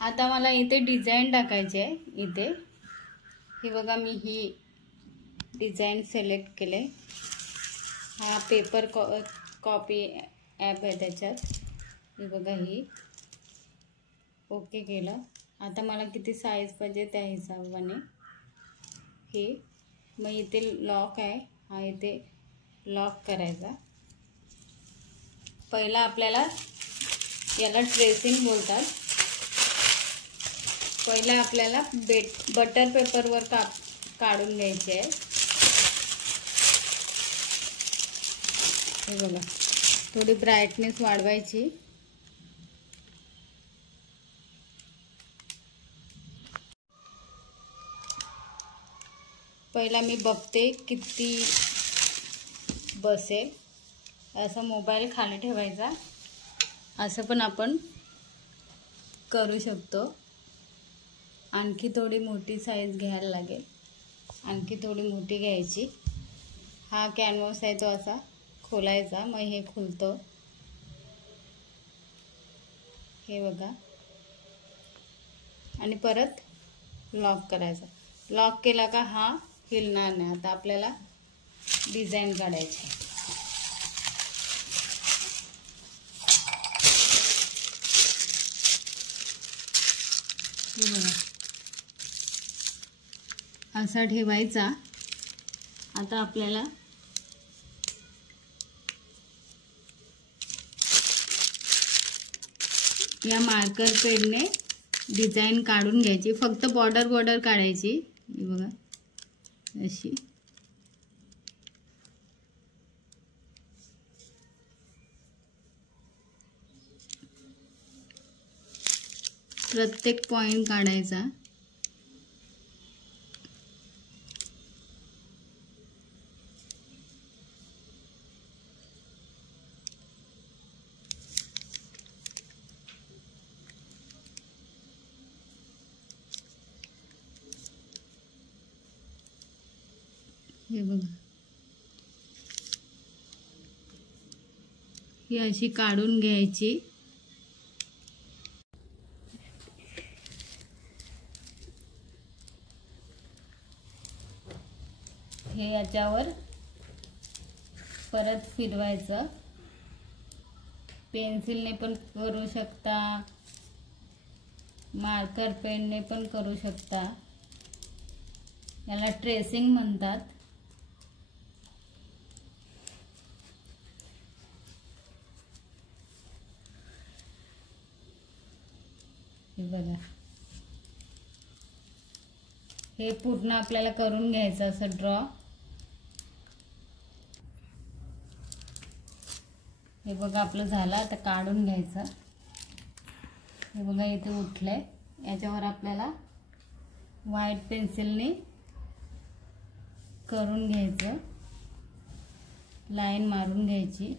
आता मला इथे डिझाईन टाकायची आहे। इथे हे बघा, मी ही डिझाईन सिलेक्ट केले। हा पेपर कॉपी ॲप आहे त्याच्यात। हे बघा, ही ओके केलं। आता मला किती साईज पाहिजे त्या हिशोबाने हे मग इथे लॉक आहे, हा इथे लॉक करायचा। पहिला आपल्याला याला ट्रेसिंग बोलतात। पहिला आपल्याला बटर पेपरवर काढून घ्यायचे आहे। हे बघा, थोडी ब्राईटनेस वाढवायची। पहिला मी बघते किती बसेल। असं मोबाईल खाली ठेवायचा, असं पण आपण करू शकतो। आणखी थोडी मोठी साईज घ्यायला लागेल, आणखी थोडी मोठी घ्यायची। हा कॅनव्हास आहे तो असा खोलायचा, मग हे खुलतं। हे बघा, आणि परत लॉक करायचा। लॉक केला का हा हिलणार नाही। आता आपल्याला डिझाईन काढायची। हे बघा, असा ठेवायचा। आता आपल्याला या मार्कर पेनने डिझाईन काढून घ्यायची। फक्त बॉर्डर काढायची। हे बघा, अशी प्रत्येक पॉइंट काढायचा। हे बघा, ही अशी काढून घ्यायची। हे याच्यावर परत फिरवायचं। पेन्सिलने पण करू शकता, मार्कर पेनने पण करू शकता। याला ट्रेसिंग म्हणतात। हे बघा, हे पूर्ण आपल्याला करून घ्यायचं असं ड्रॉ। हे बघा, आपलं झालं। आता काढून घ्यायचं। हे बघा, इथे उठलंय। याच्यावर आपल्याला व्हाईट पेन्सिलने करून घ्यायचं, लाईन मारून घ्यायची।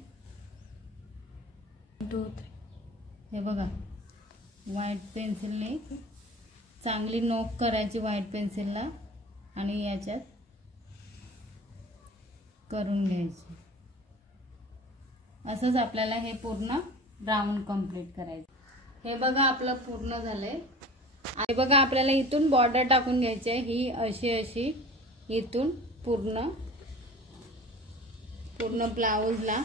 हे बघा, व्हाईट पेन्सिलने चांगली नोक करायची व्हाईट पेन्सिलला, आणि याच्यात करून घ्यायची। असंच आपल्याला हे पूर्ण राऊंड कंप्लीट करायचं। हे बघा, आपलं पूर्ण झालंय। हे बघा, आपल्याला इथून बॉर्डर टाकून घ्यायची आहे। ही अशी इथून पूर्ण ब्लाऊजला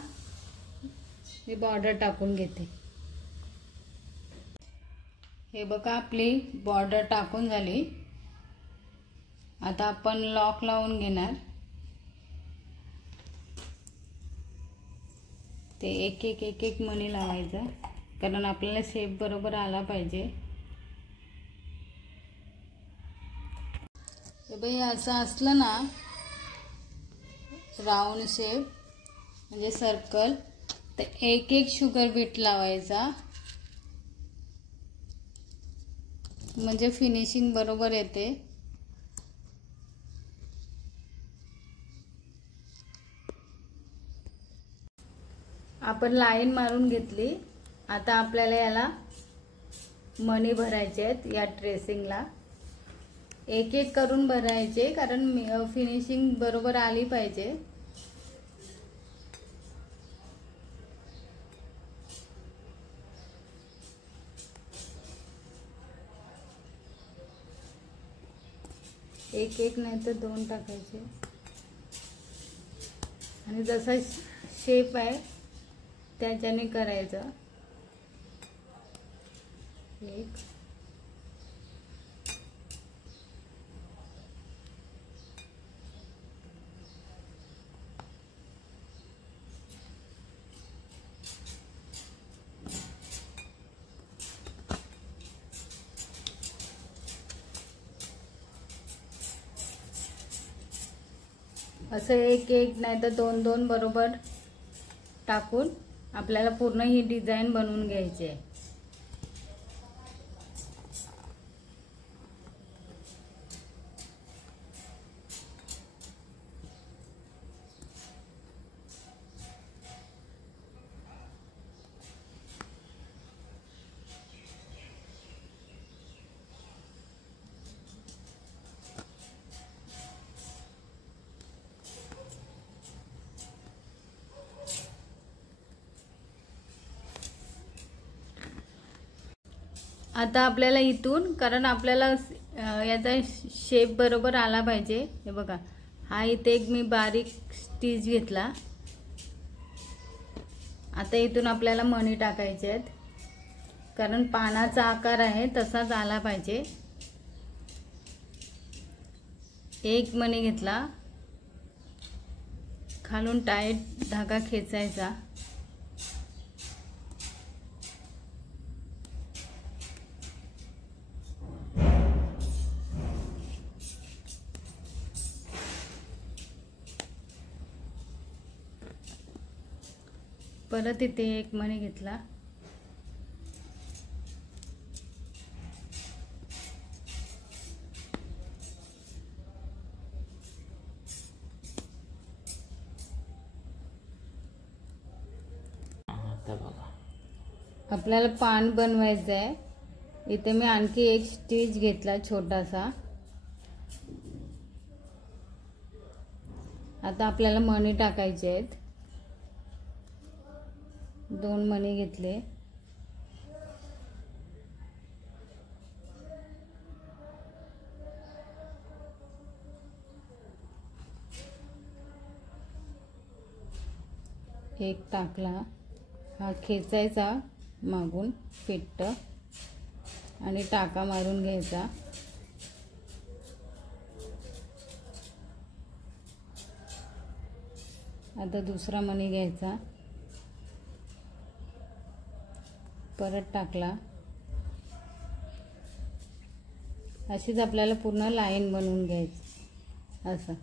मी बॉर्डर टाकून घेते। हे बघा, आपली बॉर्डर टाकून झाली। आता आपण लॉक लावून घेणार। ते एक एक मणी लावायचं, कारण आपल्याला शेप बरोबर आला पाहिजे। हे बाई, असं असलं ना राऊंड शेप म्हणजे सर्कल, तर एक शुगर बीट लावायचा, म्हणजे फिनिशिंग बरोबर येते। आपण लाईन मारून घेतली। आता आपल्याला याला मणी भरायचे आहेत। या ट्रेसिंगला एक करून भरायचे, कारण फिनिशिंग बरोबर आली पाहिजे। एक एक नाही तर 2 टाकायचे आणि जसा शेप आहे त्याच्याने करायचं. एक असं एक एक नाही तर 2 बरोबर टाकून आपल्याला पूर्ण ही डिझाईन बनवून घ्यायची आहे. आता आपल्याला इथून, कारण आपल्याला याचा शेप बरोबर आला पाहिजे, हे बघा हा इथे एक मी बारीक स्टिच घेतला. आता इथून आपल्याला मणी टाकायचे आहेत, कारण पानाचा आकार आहे तसाच आला पाहिजे. एक मणी घेतला, खालून टाईट धागा खेचायचा. परत इथे एक मणी घेतला, आपल्याला पान बनवायचं आहे. इथे मी आणखी एक स्टिच घेतला छोटासा. आता आपल्याला मणी टाकायचे आहेत. 2 मणी घेतले, एक टाकला, हा खेचायचा मागून फिट्ट आणि टाका मारून घ्यायचा. आता दुसरा मणी घ्यायचा, परत टाकला. अशीच आपल्याला पूर्ण लाईन बनवून घ्यायची असं.